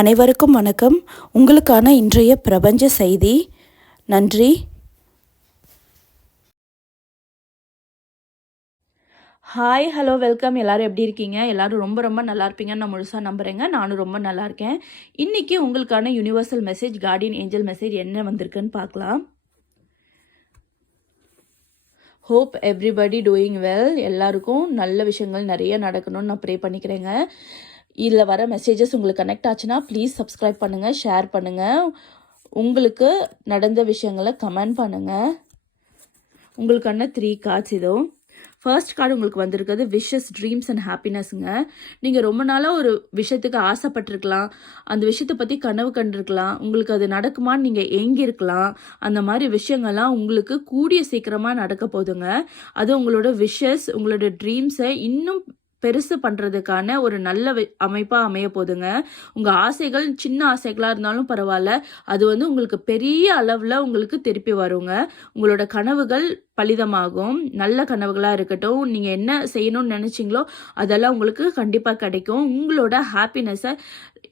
அனைவருக்கும் வணக்கம். உங்களுக்கான இன்றைய பிரபஞ்ச செய்தி. நன்றி. Hi, hello, welcome. எல்லோரும் எப்படி இருக்கீங்க? எல்லோரும் ரொம்ப ரொம்ப நல்லா இருப்பீங்கன்னு நான் முழுசாக நம்புகிறேங்க. நானும் ரொம்ப நல்லா இருக்கேன். இன்றைக்கி உங்களுக்கான universal message, Guardian angel message என்ன வந்திருக்குன்னு பார்க்கலாம். Hope everybody doing well. எல்லாருக்கும் நல்ல விஷயங்கள் நிறைய நடக்கணும்னு நான் ப்ரே பண்ணிக்கிறேங்க. இதில் வர மெசேஜஸ் உங்களுக்கு கனெக்ட் ஆச்சுன்னா ப்ளீஸ் சப்ஸ்கிரைப் பண்ணுங்கள், ஷேர் பண்ணுங்கள், உங்களுக்கு நடந்த விஷயங்களை கமெண்ட் பண்ணுங்கள். உங்களுக்கான 3 கார்ட்ஸ் இதோ. ஃபர்ஸ்ட் கார்டு உங்களுக்கு வந்திருக்கிறது விஷஸ், ட்ரீம்ஸ் அண்ட் ஹாப்பினஸ்ங்க. நீங்கள் ரொம்ப நாளாக ஒரு விஷயத்துக்கு ஆசைப்பட்டிருக்கலாம், அந்த விஷயத்தை பற்றி கனவு கண்டிருக்கலாம், உங்களுக்கு அது நடக்குமான்னு நீங்கள் ஏங்கியிருக்கலாம். அந்த மாதிரி விஷயங்கள்லாம் உங்களுக்கு கூடிய சீக்கிரமாக நடக்க போதுங்க. அது உங்களோட விஷஸ், உங்களோட ட்ரீம்ஸை இன்னும் பெருசு பண்ணுறதுக்கான ஒரு நல்ல அமைப்பாக அமைய போதுங்க. உங்கள் ஆசைகள் சின்ன ஆசைகளாக இருந்தாலும் பரவாயில்ல, அது உங்களுக்கு பெரிய அளவில் உங்களுக்கு திருப்பி வருங்க. உங்களோட கனவுகள் பலிதமாகும். நல்ல கனவுகளாக இருக்கட்டும், நீங்கள் என்ன செய்யணும்னு நினச்சிங்களோ அதெல்லாம் உங்களுக்கு கண்டிப்பாக கிடைக்கும். உங்களோட ஹாப்பினஸை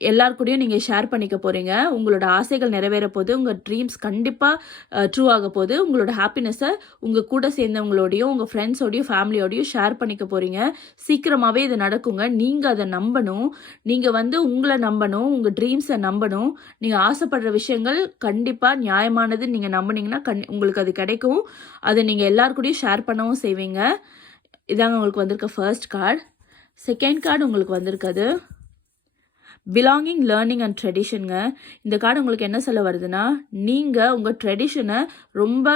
எல்லாருக்கூடையும் நீங்கள் ஷேர் பண்ணிக்க போகிறீங்க. உங்களோட ஆசைகள் நிறைவேற போது, உங்கள் ட்ரீம்ஸ் கண்டிப்பாக ட்ரூ ஆக போது. உங்களோட ஹாப்பினஸை உங்கள் கூட சேர்ந்தவங்களோடையும், உங்கள் ஃப்ரெண்ட்ஸோடையும், ஃபேமிலியோடையும் ஷேர் பண்ணிக்க போகிறீங்க. சீக்கிரமாகவே இது நடக்குங்க. நீங்கள் அதை நம்பணும். நீங்கள் உங்களை நம்பணும், உங்கள் ட்ரீம்ஸை நம்பணும். நீங்கள் ஆசைப்படுற விஷயங்கள் கண்டிப்பாக நியாயமானது நீங்கள் நம்பினீங்கன்னா உங்களுக்கு அது கிடைக்கும். அதை நீங்கள் எல்லாருக்கூடையும் ஷேர் பண்ணவும் செய்வீங்க. இதாங்க உங்களுக்கு வந்திருக்க ஃபர்ஸ்ட் கார்டு. செகண்ட் கார்டு உங்களுக்கு வந்திருக்குது பிலாங்கிங், லேர்னிங் அண்ட் ட்ரெடிஷனுங்க. இந்த கார்டு உங்களுக்கு என்ன சொல்ல வருதுன்னா, நீங்கள் உங்கள் ட்ரெடிஷனை ரொம்ப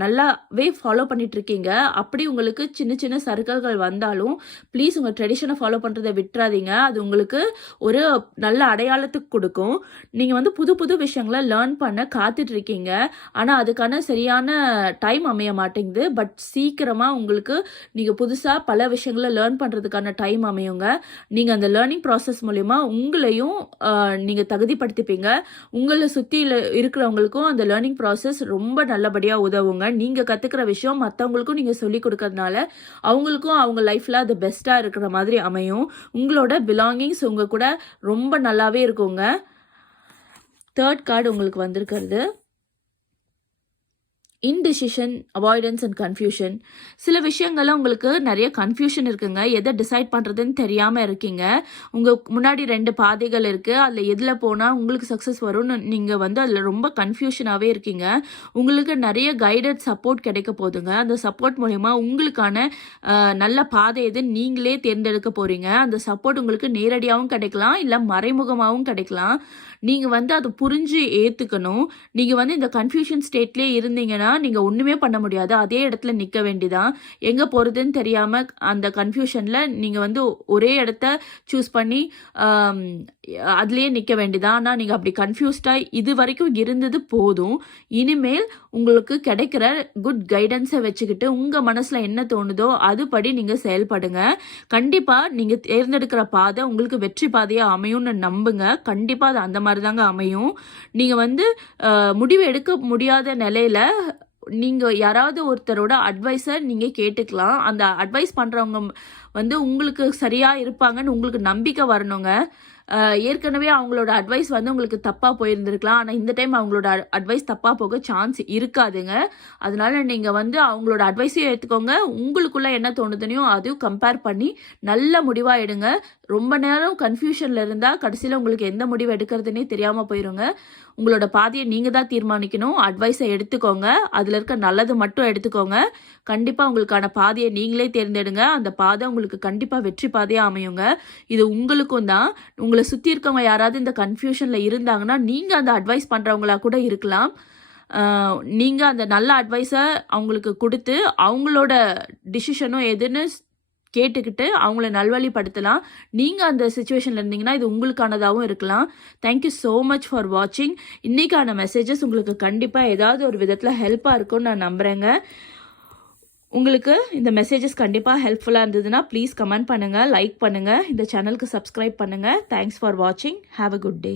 நல்லாவே ஃபாலோ பண்ணிகிட்ருக்கீங்க. அப்படி உங்களுக்கு சின்ன சின்ன சர்க்கிள்கள் வந்தாலும் ப்ளீஸ் உங்கள் ட்ரெடிஷனை ஃபாலோ பண்ணுறதை விட்டுறாதீங்க. அது உங்களுக்கு ஒரு நல்ல அடையாளத்துக்கு கொடுக்கும். நீங்கள் புது புது விஷயங்களை லேர்ன் பண்ண காத்துட்ருக்கீங்க. ஆனால் அதுக்கான சரியான டைம் அமைய மாட்டேங்குது. பட் சீக்கிரமாக உங்களுக்கு நீங்கள் புதுசாக பல விஷயங்களை லேர்ன் பண்ணுறதுக்கான டைம் அமையுங்க. நீங்கள் அந்த லேர்னிங் ப்ராசஸ் மூலிமா உங்களையும் நீங்கள் தகுதிப்படுத்திப்பீங்க. உங்களை சுற்றி இருக்கிறவங்களுக்கும் அந்த லேர்னிங் ப்ராசஸ் ரொம்ப நல்லபடியாக உதவுங்க. நீங்கள் கற்றுக்கிற விஷயம் மற்றவங்களுக்கும் நீங்கள் சொல்லிக் கொடுக்கறதுனால அவங்களுக்கும் அவங்க லைஃப்பில் அது பெஸ்ட்டாக இருக்கிற மாதிரி அமையும். உங்களோட பிலாங்கிங்ஸ் உங்கள் கூட ரொம்ப நல்லாவே இருக்குங்க. தேர்ட் கார்டு உங்களுக்கு வந்திருக்கிறது இன்டிசிஷன், அவாய்டன்ஸ் அண்ட் கன்ஃபியூஷன். சில விஷயங்கள்ல உங்களுக்கு நிறைய கன்ஃபியூஷன் இருக்குங்க. எதை டிசைட் பண்ணுறதுன்னு தெரியாமல் இருக்கீங்க. உங்கள் முன்னாடி 2 பாதைகள் இருக்குது. அதில் எதில் போனால் உங்களுக்கு சக்ஸஸ் வரும்னு நீங்கள் அதில் ரொம்ப கன்ஃபியூஷனாகவே இருக்கீங்க. உங்களுக்கு நிறைய கைடட் சப்போர்ட் கிடைக்க போதுங்க. அந்த சப்போர்ட் மூலிமா உங்களுக்கான நல்ல பாதை எது நீங்களே தேர்ந்தெடுக்க போகிறீங்க. அந்த சப்போர்ட் உங்களுக்கு நேரடியாகவும் கிடைக்கலாம், இல்லை மறைமுகமாகவும் கிடைக்கலாம். நீங்கள் அதை புரிஞ்சு ஏற்றுக்கணும். நீங்கள் இந்த கன்ஃபியூஷன் ஸ்டேட்லேயே இருந்தீங்கன்னா நீங்கள் ஒன்றுமே பண்ண முடியாது. அதே இடத்துல நிற்க வேண்டிதான். எங்கே போகிறதுன்னு தெரியாமல் அந்த கன்ஃபியூஷனில் நீங்கள் ஒரே இடத்த சூஸ் பண்ணி அதுலேயே நிற்க வேண்டிதான். ஆனால் நீங்கள் அப்படி கன்ஃபியூஸ்டாக இது வரைக்கும் இருந்தது போதும். இனிமேல் உங்களுக்கு கிடைக்கிற குட் கைடன்ஸை வச்சுக்கிட்டு உங்கள் மனசில் என்ன தோணுதோ அதுபடி நீங்கள் செயல்படுங்க. கண்டிப்பாக நீங்கள் தேர்ந்தெடுக்கிற பாதை உங்களுக்கு வெற்றி பாதையாக அமையும்னு நம்புங்க. கண்டிப்பாக அது அந்த மாதிரி தாங்க அமையும். நீங்கள் முடிவு எடுக்க முடியாத நிலையில் நீங்கள் யாராவது ஒருத்தரோட அட்வைஸை நீங்கள் கேட்டுக்கலாம். அந்த அட்வைஸ் பண்ணுறவங்க உங்களுக்கு சரியாக இருப்பாங்கன்னு உங்களுக்கு நம்பிக்கை வரணுங்க. ஏற்கனவே அவங்களோட அட்வைஸ் உங்களுக்கு தப்பாக போயிருந்துருக்கலாம். ஆனால் இந்த டைம் அவங்களோட அட்வைஸ் தப்பாக போக சான்ஸ் இருக்காதுங்க. அதனால நீங்கள் அவங்களோட அட்வைஸையும் எடுத்துக்கோங்க. உங்களுக்குள்ளே என்ன தோணுதுனையும் அதையும் கம்பேர் பண்ணி நல்ல முடிவாக எடுங்க. ரொம்ப நேரம் கன்ஃபியூஷனில் இருந்தால் கடைசியில் உங்களுக்கு எந்த முடிவு எடுக்கிறதுனே தெரியாமல் போயிருங்க. உங்களோட பாதையை நீங்கள் தான் தீர்மானிக்கணும். அட்வைஸை எடுத்துக்கோங்க. அதில் இருக்க நல்லது மட்டும் எடுத்துக்கோங்க. கண்டிப்பாக உங்களுக்கான பாதையை நீங்களே தேர்ந்தெடுங்க. அந்த பாதை உங்களுக்கு கண்டிப்பாக வெற்றி பாதையாக அமையுங்க. இது உங்களுக்கும் தான். உங்களை சுற்றி இருக்கவங்க யாராவது இந்த கன்ஃபியூஷனில் இருந்தாங்கன்னா நீங்கள் அந்த அட்வைஸ் பண்ணுறவங்களா கூட இருக்கலாம். நீங்கள் அந்த நல்ல அட்வைஸை அவங்களுக்கு கொடுத்து அவங்களோட டிசிஷனும் எதுன்னு கேட்டுக்கிட்டு அவங்கள நல்வழிப்படுத்தலாம். நீங்கள் அந்த சுச்சுவேஷனில் இருந்தீங்கன்னா இது உங்களுக்கானதாகவும் இருக்கலாம். தேங்க்யூ ஸோ மச் ஃபார் வாட்சிங். இன்றைக்கான மெசேஜஸ் உங்களுக்கு கண்டிப்பாக ஏதாவது ஒரு விதத்தில் ஹெல்ப்பாக இருக்கும்னு நான் நம்புகிறேங்க. உங்களுக்கு இந்த மெசேஜஸ் கண்டிப்பாக ஹெல்ப்ஃபுல்லாக இருந்ததுன்னா ப்ளீஸ் கமெண்ட் பண்ணுங்கள், லைக் பண்ணுங்கள், இந்த சேனலுக்கு சப்ஸ்கிரைப் பண்ணுங்கள். தேங்க்ஸ் ஃபார் வாட்சிங். Have a good day.